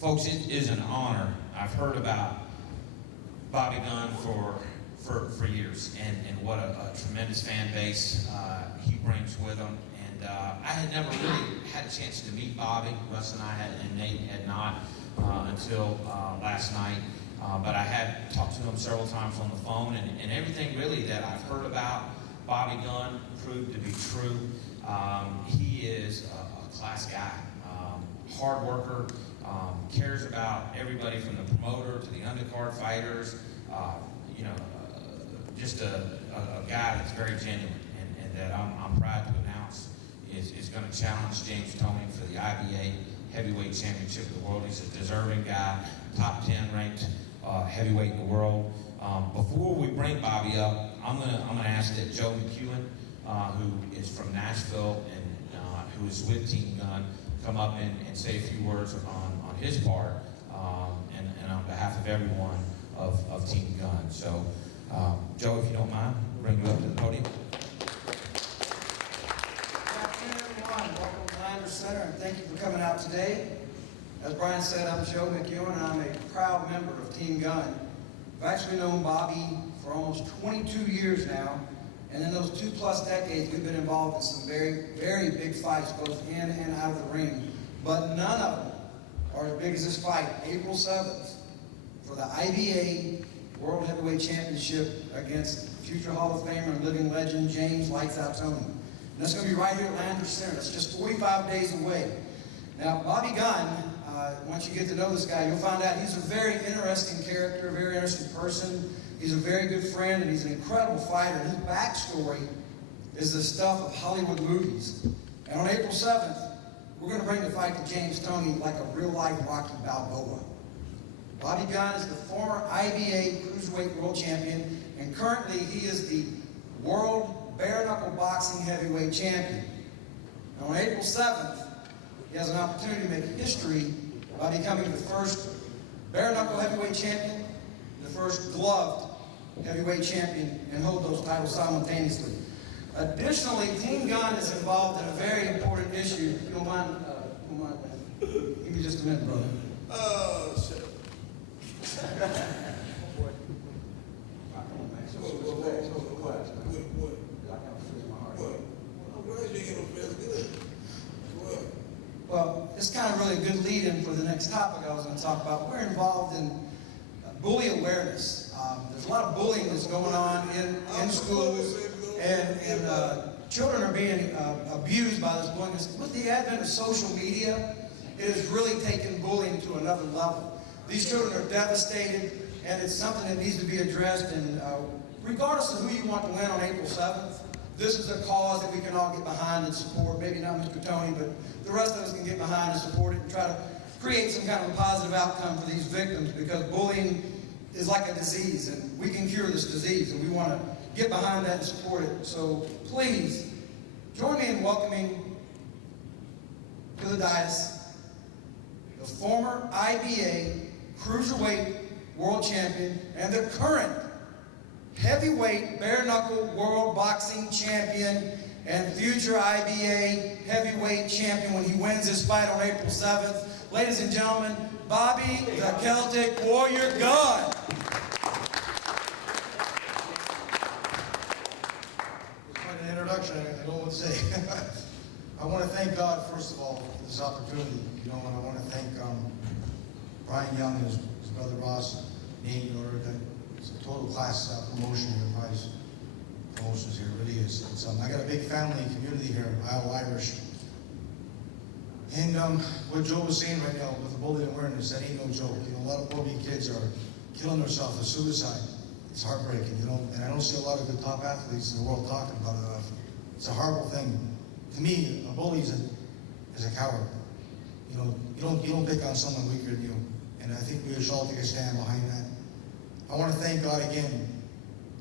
Folks, it is an honor. I've heard about Bobby Gunn for years, and what a tremendous fan base he brings with him. And I had never really had a chance to meet Bobby. Russ and I had, and Nate had not until last night. But I had talked to him several times on the phone, and everything really that I've heard about Bobby Gunn proved to be true. He is a class guy, hard worker, cares about everybody from the promoter to the undercard fighters. Just a guy that's very genuine, and that I'm proud to announce is going to challenge James Toney for the IBA Heavyweight Championship of the world. He's a deserving guy, top 10 ranked heavyweight in the world. Before we bring Bobby up, I'm gonna ask that Joe McEwen, who is from Nashville and who is with Team Gunn, come up and say a few words on his part and on behalf of everyone of Team Gunn. So, Joe, if you don't mind, bring you up to the podium. Good afternoon, everyone. Welcome to Landers Center, and thank you for coming out today. As Brian said, I'm Joe McEwen, and I'm a proud member of Team Gunn. I've actually known Bobby for almost 22 years now, and in those 2+ decades, we've been involved in some very, very big fights, both in and out of the ring. But none of them are as big as this fight, April 7th, for the IBA World Heavyweight Championship against future Hall of Famer and living legend James "Lights Out" Toney. And that's going to be right here at Landers Center. That's just 45 days away. Now, Bobby Gunn, once you get to know this guy, you'll find out he's a very interesting character, a very interesting person. He's a very good friend, and he's an incredible fighter. And his backstory is the stuff of Hollywood movies. And on April 7th, we're going to bring the fight to James Toney like a real-life Rocky Balboa. Bobby Gunn is the former IBA Cruiserweight World Champion, and currently he is the World Bare-Knuckle Boxing Heavyweight Champion. And on April 7th, he has an opportunity to make history by becoming the first bare-knuckle heavyweight champion, the first gloved heavyweight champion, and hold those titles simultaneously. Additionally, Team Gunn is involved in a very important issue. If you don't mind, give me just a minute, brother. Oh, shit. Well, it's kind of really a good lead-in for the next topic I was going to talk about. We're involved in bully awareness. There's a lot of bullying that's going on in schools, and children are being abused by this bullying. With the advent of social media, it has really taken bullying to another level. These children are devastated, and it's something that needs to be addressed. And regardless of who you want to win on April 7th, this is a cause that we can all get behind and support. Maybe not Mr. Toney, but the rest of us can get behind and support it and try to create some kind of a positive outcome for these victims, because bullying is like a disease, and we can cure this disease, and we want to get behind that and support it. So please, join me in welcoming to the dais the former IBA Cruiserweight World Champion and the current Heavyweight Bare-Knuckle World Boxing Champion and future IBA Heavyweight Champion when he wins this fight on April 7th. Ladies and gentlemen, Bobby the Celtic Warrior Gunn. Quite an introduction, I don't know what to say. I want to thank God, first of all, for this opportunity. And I want to thank Brian Young and his brother Ross, Nate, it's a total class promotion here, prize promotions here, it really is. I got a big family community here, Isle Irish. And what Joe was saying right now with the bullying awareness, that ain't no joke. A lot of bullying kids are killing themselves with suicide. It's heartbreaking, and I don't see a lot of good top athletes in the world talking about it enough. It's a horrible thing. To me, a bully is a coward. You don't pick on someone weaker than you. And I think we should all take a stand behind that. I want to thank God again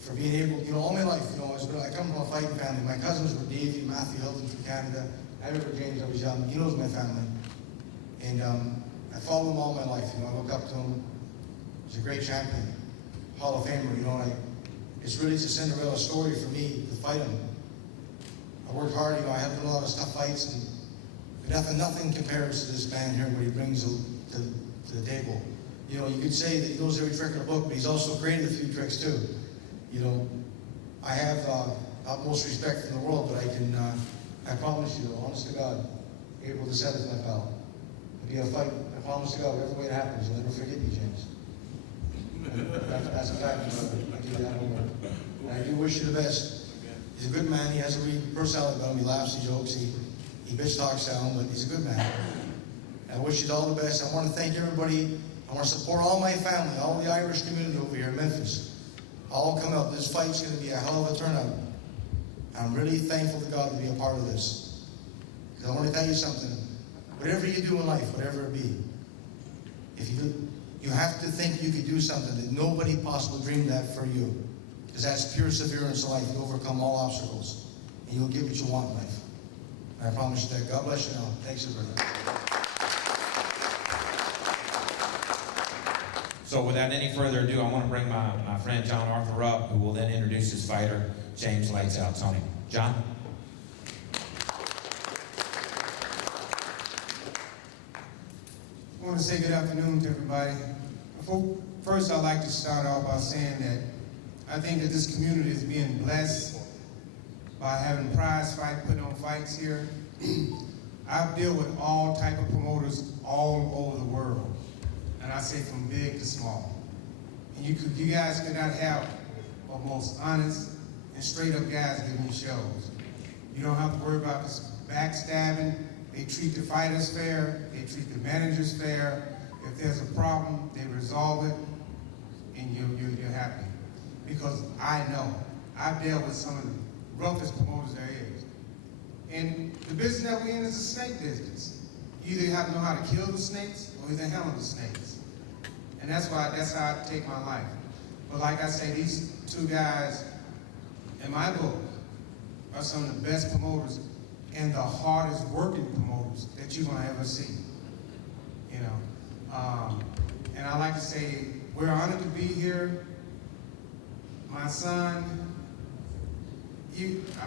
for being able, all my life, I come from a fighting family. My cousins were Davey, Matthew Hilton from Canada. I remember James, I was young. He knows my family. And I followed him all my life. I look up to him. He's a great champion, Hall of Famer. It's really a Cinderella story for me to fight him. I worked hard. I had a lot of tough fights, and nothing compares to this man here. What he brings to to the table. You know, you could say that he knows every trick in the book, but he's also created a few tricks too. You know, I have utmost respect for the world, but I promise you, honest to God, April the 7th, my pal, there'll be a fight. I promise to God, whatever way it happens, you'll never forget me, James. That's a fact, brother. I do that homework. And I do wish you the best. He's a good man. He has a real personality about him. He laughs, he jokes, he bitch talks down, but he's a good man. And I wish you all the best. I want to thank everybody. I want to support all my family, all the Irish community over here in Memphis. All come out. This fight's going to be a hell of a turnout. I'm really thankful to God to be a part of this. Because I want to tell you something. Whatever you do in life, whatever it be, if you have to think you could do something that nobody possibly dreamed that for you. Because that's pure perseverance in life. You overcome all obstacles. And you'll get what you want in life. And I promise you that. God bless you now. Thanks, brother. So without any further ado, I want to bring my friend John Arthur up, who will then introduce his fighter, James Lights Out Toney. John? I want to say good afternoon to everybody. First, I'd like to start off by saying that I think that this community is being blessed by having prize fight, putting on fights here. I've dealt with all type of promoters all over the world, and I say from big to small. And you guys could not have a most honest and straight up guys giving you shows. You don't have to worry about this backstabbing. They treat the fighters fair. They treat the managers fair. If there's a problem, they resolve it, and you're happy. Because I know, I've dealt with some of the roughest promoters there is. And the business that we're in is a snake business. You either have to know how to kill the snakes or either handle the snakes. And that's how I take my life. But like I say, these two guys, in my book, are some of the best promoters and the hardest working promoters that you're gonna ever see. You know, and I like to say, we're honored to be here. My son,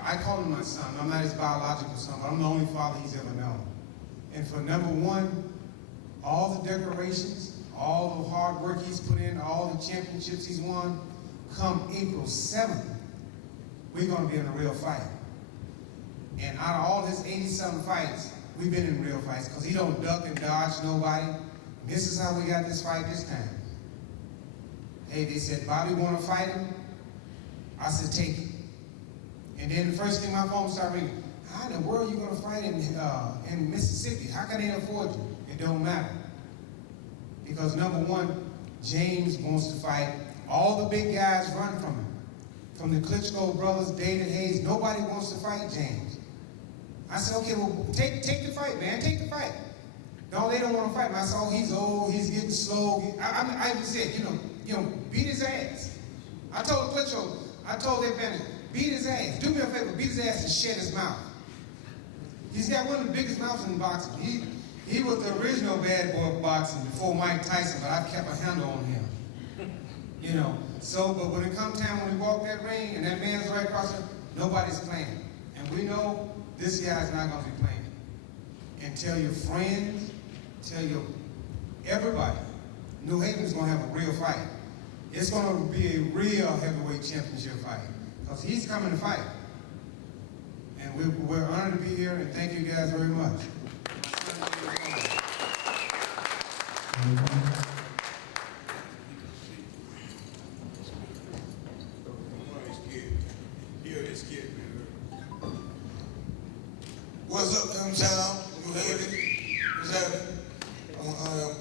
I call him my son. I'm not his biological son, but I'm the only father he's ever known. And for number one, all the decorations, all the hard work he's put in, all the championships he's won, come April 7th, we're gonna be in a real fight. And out of all his 80-something fights, we've been in real fights, because he don't duck and dodge nobody. This is how we got this fight this time. Hey, they said, Bobby wanna fight him? I said, take it. And then the first thing my phone started ringing, how in the world are you gonna fight in Mississippi? How can they afford you? It don't matter. Because number one, James wants to fight. All the big guys run from him. From the Klitschko brothers, David Hayes, nobody wants to fight James. I said, okay, well, take the fight, man, take the fight. No, they don't want to fight him. I said, oh, he's old, he's getting slow. I even said, you know, beat his ass. I told Klitschko, I told their manager, beat his ass. Do me a favor, beat his ass and shed his mouth. He's got one of the biggest mouths in boxing. He was the original bad boy of boxing before Mike Tyson, but I kept a handle on him. You know, so, but when it comes time when we walk that ring and that man's right across there, nobody's playing. And we know this guy's not going to be playing. And tell your friends, tell your everybody, New Haven's going to have a real fight. It's going to be a real heavyweight championship fight, because he's coming to fight. And we're honored to be here, and thank you guys very much. What's up, hometown? New Haven? What's happening?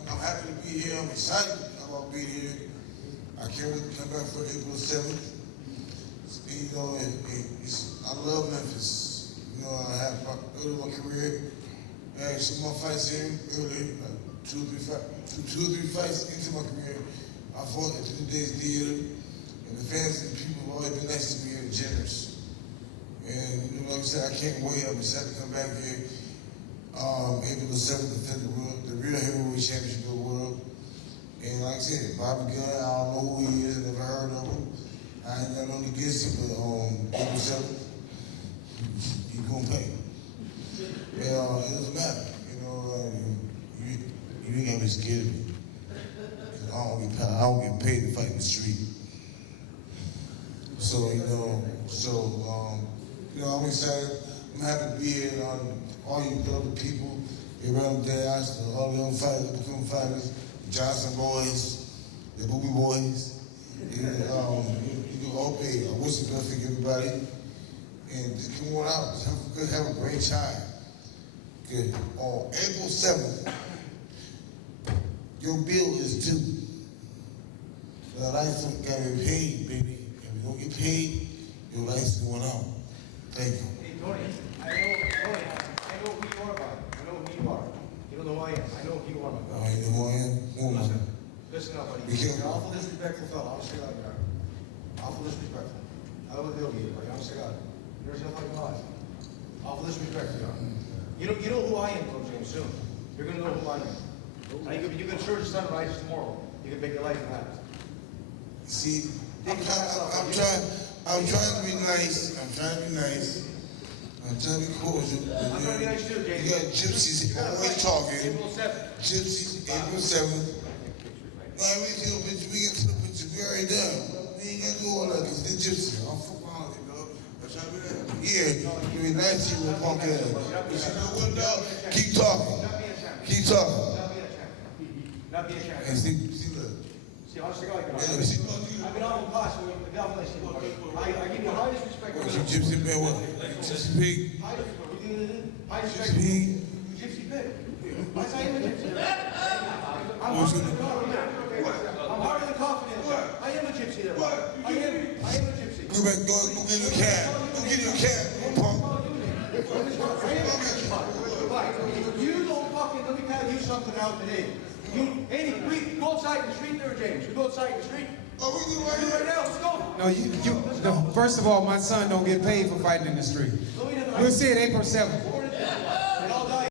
I'm happy to be here. I'm excited about being here. I can't wait to come back for April 7th. You know, I love Memphis. You know, I had early in my career. I had some more fights here early, like two or three fights into my career. I fought at 2 Days Theater, and the fans and people have always been nice to me and generous. And you know, like I said, I can't wait. I'm excited to come back here. April the 7th, defend the real heavyweight championship of the world. And like I said, Bobby Gunn, I don't know who he is, I never heard of him. I ain't got nothing against him, but April 7th, he's gonna pay. And it doesn't matter. You know, you ain't gonna be scared of me. I don't get paid to fight in the street. So, I'm excited. I'm happy to be here. All you other people around there, all the young fighters, become fighters, the Johnson boys, the Booby boys. I wish the best for everybody. And come on out, have a great time. Good. On April 7th, your bill is due. The license got to be paid, baby. If you don't get paid, your license going out. Thank you. Hey, Tony, I know who you are, buddy. I know who you are. You don't know who I am. I know who you are, my I brother. ain't know who I am. Who am I? Listen up, buddy. Be careful. You're an awful disrespectful fella. I'll say that you are. Awful disrespectful. I don't deal with you, buddy. I'll say that. You're just like God. Awful disrespectful you are. You know who I am, Coach James, soon. You're going to know who I am. Now, you can church sunrise tomorrow. You can make your life happen. See, I'm trying to be nice. I'm trying to be nice. I'm trying to be cordial. I'm trying to be nice too, James. You got gypsies always talking. April 7th. Gypsies, April 7th. No, I mean, see the picture. We get to the picture. We already done. We ain't gonna do all that because they're gypsies. I'm fuck around with it, dog. I'm trying to be that. Yeah, you be nice to you with punk ass. But you know what, dog? Keep talking. Keep talking. Not be a champion. And see, look. See, honestly, like Yeah, see, look. I've been off in class, so I've been off in I give you the highest respect. What you gypsy man? What? Gypsy pig? Highest respect. Gypsy pig? Gypsy pig. Why is I even a gypsy? I'm harder than confident. I am a gypsy there. I am a gypsy. Go back, go get your cab. Go get your cab, punk. You don't fucking, let me tell you something out today. Go outside in the street there, James. You go outside in the street. Oh, we do right Right here. now, let's go. No, first of all, my son don't get paid for fighting in the street. We'll see it April 7th.